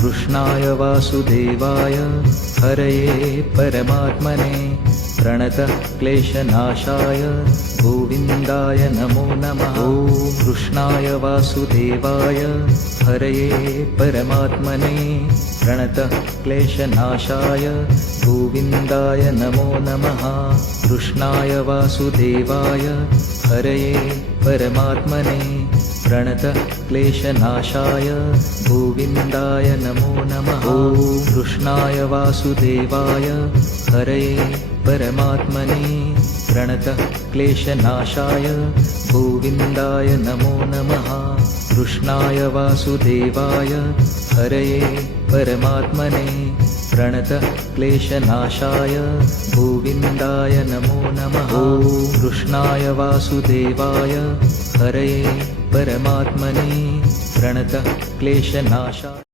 कृष्णाय वासुदेवाय हरये परमात्मने प्रणतः क्लेशनाशाय गोविन्दाय नमो नमः। ॐ कृष्णाय वासुदेवाय हरये परमात्मने प्रणतः क्लेशनाशाय गोविन्दाय नमो नमः। कृष्णाय वासुदेवाय हरये परमात्मने प्रणतः क्लेशनाशाय गोविन्दाय नमो नमः। ॐ कृष्णाय वासुदेवाय हरये परमात्मने प्रणतः क्लेशनाशाय गोविन्दाय नमो नमः। कृष्णाय वासुदेवाय हरये परमात्मने प्रणतः क्लेशनाशाय गोविन्दाय नमो नमः। ॐ कृष्णाय वासुदेवाय हरये परमात्मने प्रणतः क्लेशनाशाय